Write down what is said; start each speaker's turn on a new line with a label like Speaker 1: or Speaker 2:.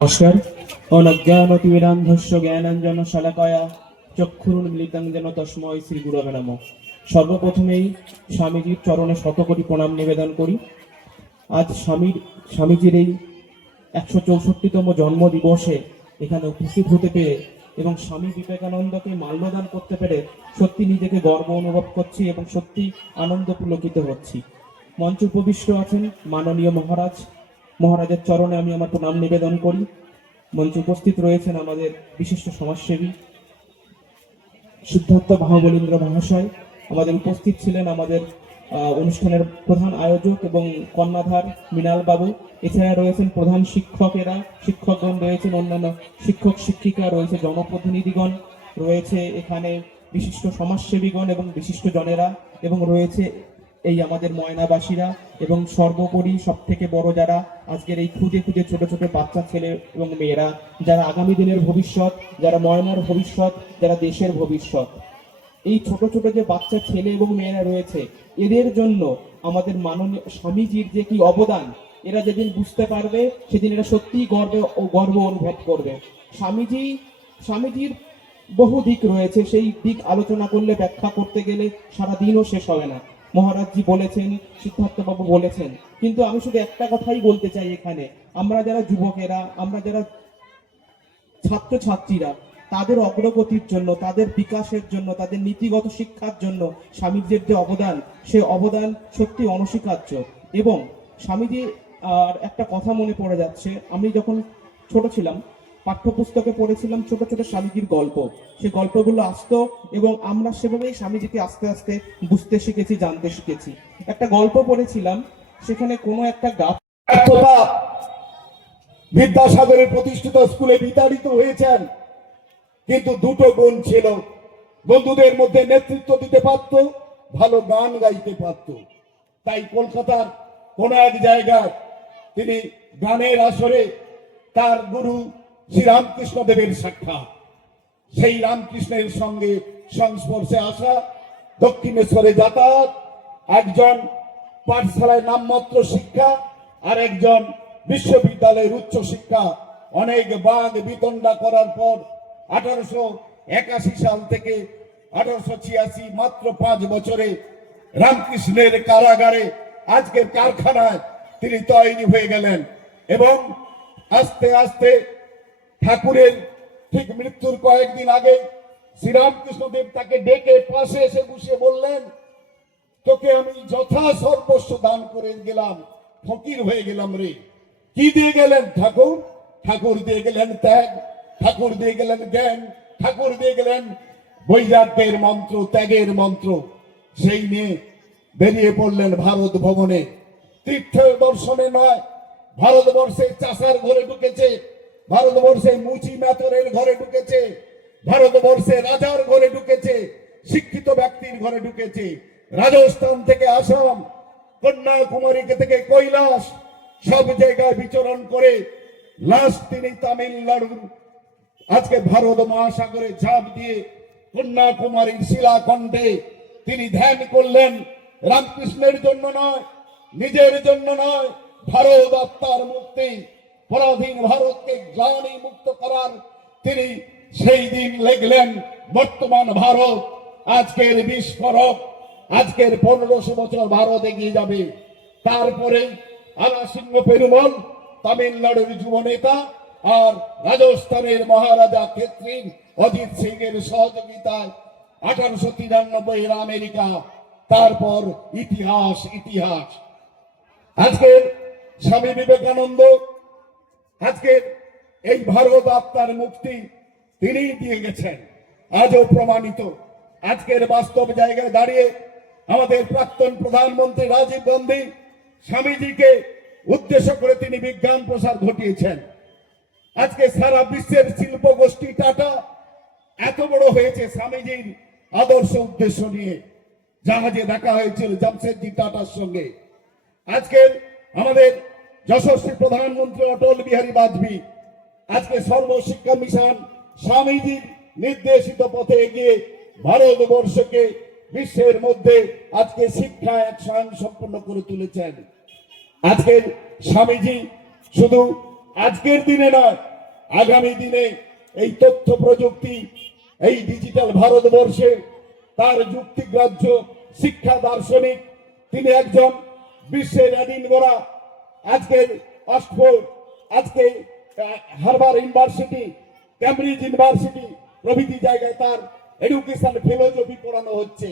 Speaker 1: নমস্কার। অনজ্ঞানতিমিরান্ধস্য জ্ঞানাঞ্জন শালাকয়া চক্ষুরুন্মিলিতাং যেন তস্ময় শ্রী গুরবে নম। সর্বপ্রথমেই স্বামীজির চরণে শতকোটি প্রণাম নিবেদন করি। আজ স্বামীর, স্বামীজির এই একশো চৌষট্টিতম জন্ম দিবসে এখানে উপস্থিত হতে পেরে এবং স্বামী বিবেকানন্দকে মাল্যদান করতে পেরে সত্যি নিজেকে গর্ব অনুভব করছি এবং সত্যি আনন্দ পুলকিত হচ্ছি। মঞ্চ উপবিষ্ট আছেন মাননীয় মহারাজ মহারাজের চরণে আমি আমার প্রণাম নিবেদন করি। মঞ্চে উপস্থিত রয়েছেন আমাদের বিশিষ্ট সমাজসেবী, সিদ্ধার্থ বাহুবলীন্দ্র মহাশয়। আমাদের উপস্থিত ছিলেন আমাদের অনুষ্ঠানের প্রধান আয়োজক এবং কর্ণাধার মৃণাল বাবু এছাড়া রয়েছেন প্রধান শিক্ষকেরা, শিক্ষকগণ রয়েছেন, অন্যান্য শিক্ষক, শিক্ষিকা রয়েছে, জনপ্রতিনিধিগণ রয়েছে এখানে বিশিষ্ট সমাজসেবীগণ এবং বিশিষ্ট জনেরা এবং রয়েছে এই আমাদের ময়নাবাসীরা এবং সর্বোপরি সব থেকে বড় যারা আজকের এই খুঁজে খুঁজে ছোট ছোট বাচ্চা ছেলে এবং মেয়েরা, যারা আগামী দিনের ভবিষ্যৎ, যারা ময়নার ভবিষ্যৎ, যারা দেশের ভবিষ্যৎ। এই ছোট ছোট যে বাচ্চা ছেলে এবং মেয়েরা রয়েছে, এদের জন্য আমাদের মাননীয় স্বামীজির যে কি অবদান, এরা যেদিন বুঝতে পারবে, সেদিন এরা সত্যিই গর্বে ও গর্ব অনুভব করবে। স্বামীজি, স্বামীজির বহু দিক রয়েছে, সেই দিক আলোচনা করলে, ব্যাখ্যা করতে গেলে সারা দিনও শেষ হবে না। মহারাজজি বলেছেন, সিদ্ধার্থবাবু বলেছেন। কিন্তু আমি শুধু একটা কথাই বলতে চাই এখানে। আমরা যারা যুবকেরা, আমরা যারা ছাত্রছাত্রীরা, তাদের অগ্রগতির জন্য, তাদের বিকাশের জন্য, তাদের নীতিগত শিক্ষার জন্য স্বামীজির যে অবদান, সে অবদান সত্যি অনস্বীকার্য। এবং স্বামীজি, আর একটা কথা মনে পড়ে যাচ্ছে, আমি যখন ছোট ছিলাম পাঠ্যপুস্তকে পড়েছিলাম ছোট ছোট স্বামীজির গল্প। সে গল্পগুলো আসতো এবং আমরা সেভাবেই স্বামীজিকে আস্তে আস্তে বুঝতে শিখেছি, জানতে শিখেছি। একটা গল্প পড়েছিলাম, সেখানে কোনো একটা গাছ
Speaker 2: বিদ্যাসাগরের প্রতিষ্ঠিত স্কুলে বিতাড়িত হয়েছেন। কিন্তু দুটো গুণ ছিল। বন্ধুদের মধ্যে নেতৃত্ব দিতে পারত, ভালো গান গাইতে পারত। তাই কলকাতার কোন এক জায়গায় তিনি গানের আসরে তার গুরু শ্রী রামকৃষ্ণ দেবের সাক্ষাৎ। সেই রামকৃষ্ণের সঙ্গে সংস্পর্শে আসা দক্ষিণেশ্বরে যাতায়াত, একজন পাঠশালায় নামমাত্র শিক্ষা আর একজন বিশ্ববিদ্যালয়ের উচ্চ শিক্ষা। অনেক বাঘ বিতণ্ডা করার পর আঠারোশো একাশি সাল থেকে আঠারোশো ছিয়াশি মাত্র পাঁচ বছরে রামকৃষ্ণের কারাগারে আজকের কারখানায় তিনি তৈরি হয়ে গেলেন এবং আস্তে আস্তে ঠাকুরের ঠিক মৃত্যুর কয়েকদিন আগে শ্রীরামকৃষ্ণদেব তাকে ডেকে পাশে এসে বসিয়ে বললেন, তোকে আমি যথা সর্বস্ব দান করে গেলাম, ফকির হয়ে গেলাম রে। কি দিয়ে গেলেন ঠাকুর? ঠাকুর দিয়ে গেলেন ত্যাগ, ঠাকুর দিয়ে গেলেন জ্ঞান, ঠাকুর দিয়ে গেলেন বৈরাগ্যের মন্ত্র, ত্যাগের মন্ত্র। সেই নিয়ে বেরিয়ে পড়লেন ভারত ভবনে। তীর্থ দর্শনে নয় ভারতবর্ষে চাষার ঘরে ঢুকেছে। ভারতবর্ষে মুচি মেতরের ঘরে ঢুকেছে। ভারতবর্ষে রাজার ঘরে ঢুকেছে। শিক্ষিত ব্যক্তির ঘরে ঢুকেছে। রাজস্থান থেকে আসাম কন্যাকুমারী থেকে কৈলাস, সব জায়গায় বিচরণ করে লাস্ট তিনি তামিলনাড়ুর। আজকে ভারত মহাসাগরে ঝাঁপ দিয়ে কন্যাকুমারীর শিলাখণ্ডে তিনি ধ্যান করলেন, রামকৃষ্ণের জন্য নয়, নিজের জন্য নয়, ভারত আত্মার মুক্তি। পরাধীন ভারতকে গ্লানি মুক্ত করার তিনি সেই দিন লিখলেন বর্তমান ভারত। আজকের বিস্ফোরক, আজকের পনেরোশো বছর ভারত এগিয়ে যাবে। তারপরে আলা সিংহ পেরুমল, তামিলনাড়ুর যুব নেতা আর রাজস্থানের মহারাজা ক্ষেত্রী অজিত সিং এর সহযোগিতায় আঠারোশো তিরানব্বই এর আমেরিকা, তারপর ইতিহাস ইতিহাস। আজকের স্বামী বিবেকানন্দ আজকের এই ভারত আত্মার মুক্তি তিনিই দিয়ে গেছেন, আজও প্রমাণিত। আজকের বাস্তব জায়গায় দাঁড়িয়ে আমাদের প্রাক্তন প্রধানমন্ত্রী রাজীব গান্ধী স্বামীজিকে উদ্দেশ্য করে তিনি বিজ্ঞান প্রসার ঘটিয়েছেন। আজকে সারা বিশ্বের শিল্প গোষ্ঠী টাটা এত বড় হয়েছে স্বামীজির আদর্শ উদ্দেশ্য নিয়ে। জাহাজে দেখা হয়েছিল জামশেদজি টাটার সঙ্গে। আজকের আমাদের যশস্বী প্রধানমন্ত্রী অটল বিহারী বাজপেয়ী। আজকে সর্বশিক্ষা মিশন স্বামীজির নির্দেশিত পথে এগিয়ে ভারতবর্ষকে বিশ্বের মধ্যে আজকে শিক্ষা এক স্বয়ং সম্পন্ন করে তুলেছেন। আজকের স্বামীজি শুধু আজকের দিনে নয়, আগামী দিনে এই তথ্য প্রযুক্তি, এই ডিজিটাল ভারতবর্ষে তার যুক্তিগ্রাহ্য শিক্ষা দার্শনিক, তিনি একজন বিশ্বের এডিনগোরা আজকে অক্সফোর্ড আজকে হারবার ইউনিভার্সিটি ক্যামব্রিজ ইউনিভার্সিটি প্রভৃতি জায়গায় তার এডুকেশন ফিলোজফি পড়ানো হচ্ছে।